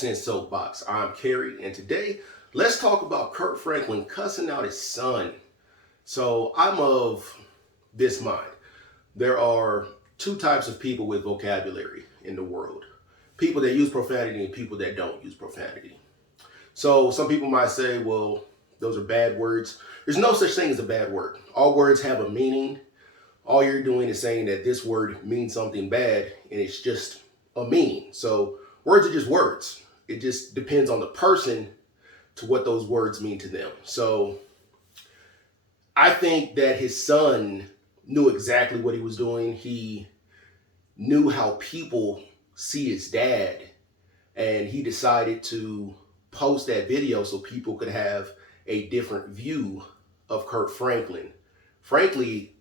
2 Cent Soapbox. I'm Kerry, and today let's talk about Kirk Franklin cussing out his son. So I'm of this mind. There are two types of people with vocabulary in the world. People that use profanity and people that don't use profanity. So some people might say, well, those are bad words. There's no such thing as a bad word. All words have a meaning. All you're doing is saying that this word means something bad, and it's just a meaning. So words are just words. It just depends on the person to what those words mean to them. So I think that his son knew exactly what he was doing. He knew how people see his dad, and he decided to post that video so people could have a different view of Kirk Franklin. Frankly,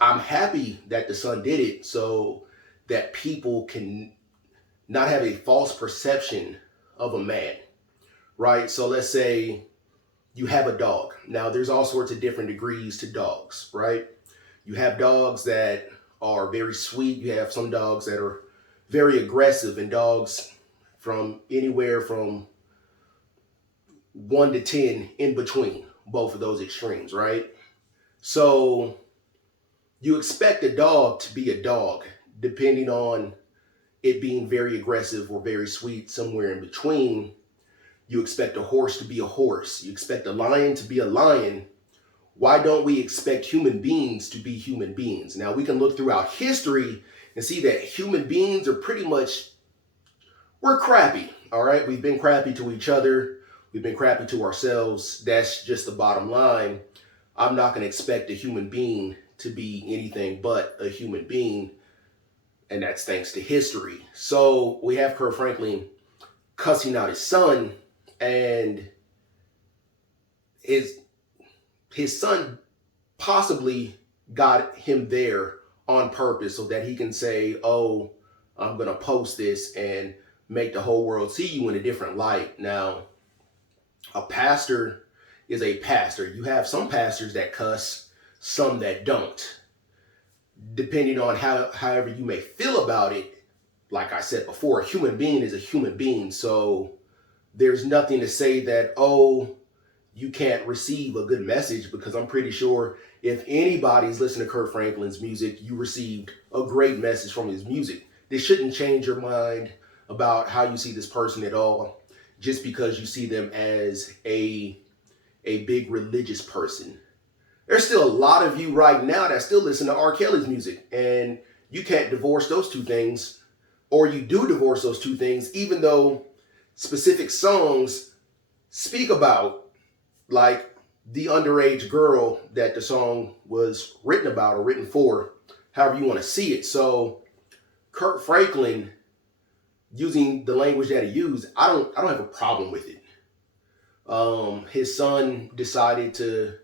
I'm happy that the son did it so that people can not have a false perception of a man, right? So let's say you have a dog. Now, there's all sorts of different degrees to dogs, right? You have dogs that are very sweet. You have some dogs that are very aggressive, and dogs from anywhere from 1 to 10 in between both of those extremes, right? So you expect a dog to be a dog, depending on it being very aggressive or very sweet, somewhere in between. You expect a horse to be a horse. You expect a lion to be a lion. Why don't we expect human beings to be human beings? Now, we can look throughout history and see that human beings are pretty much, we're crappy, all right? We've been crappy to each other. We've been crappy to ourselves. That's just the bottom line. I'm not going to expect a human being to be anything but a human being, and that's thanks to history. So we have Kirk Franklin cussing out his son, and his son possibly got him there on purpose so that he can say, oh, I'm going to post this and make the whole world see you in a different light. Now, a pastor is a pastor. You have some pastors that cuss, some that don't. Depending on however you may feel about it, like I said before, a human being is a human being. So there's nothing to say that, oh, you can't receive a good message, because I'm pretty sure if anybody's listening to Kirk Franklin's music, you received a great message from his music. This shouldn't change your mind about how you see this person at all, just because you see them as a big religious person. There's still a lot of you right now that still listen to R. Kelly's music, and you can't divorce those two things, or you do divorce those two things, even though specific songs speak about, like the underage girl that the song was written about or written for, however you want to see it. So Kirk Franklin using the language that he used, I don't have a problem with it. His son decided to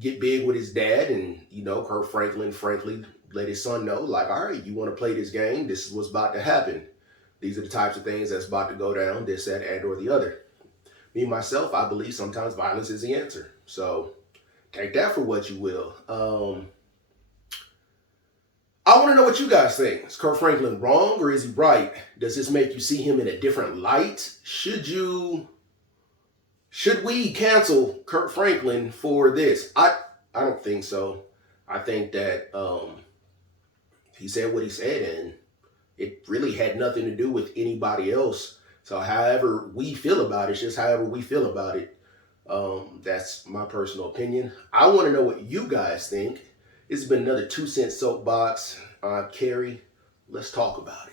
get big with his dad, and Kirk Franklin frankly let his son know, like, all right, you want to play this game, this is what's about to happen. These are the types of things that's about to go down, this, that, and or the other. Me, myself, I believe sometimes violence is the answer. So take that for what you will. I want to know what you guys think. Is Kirk Franklin wrong, or is he right? Does this make you see him in a different light? Should we cancel Kirk Franklin for this? I don't think so. I think that he said what he said, and it really had nothing to do with anybody else. So however we feel about it, it's just however we feel about it. That's my personal opinion. I want to know what you guys think. This has been another 2 Cent Soapbox. Kerry, let's talk about it.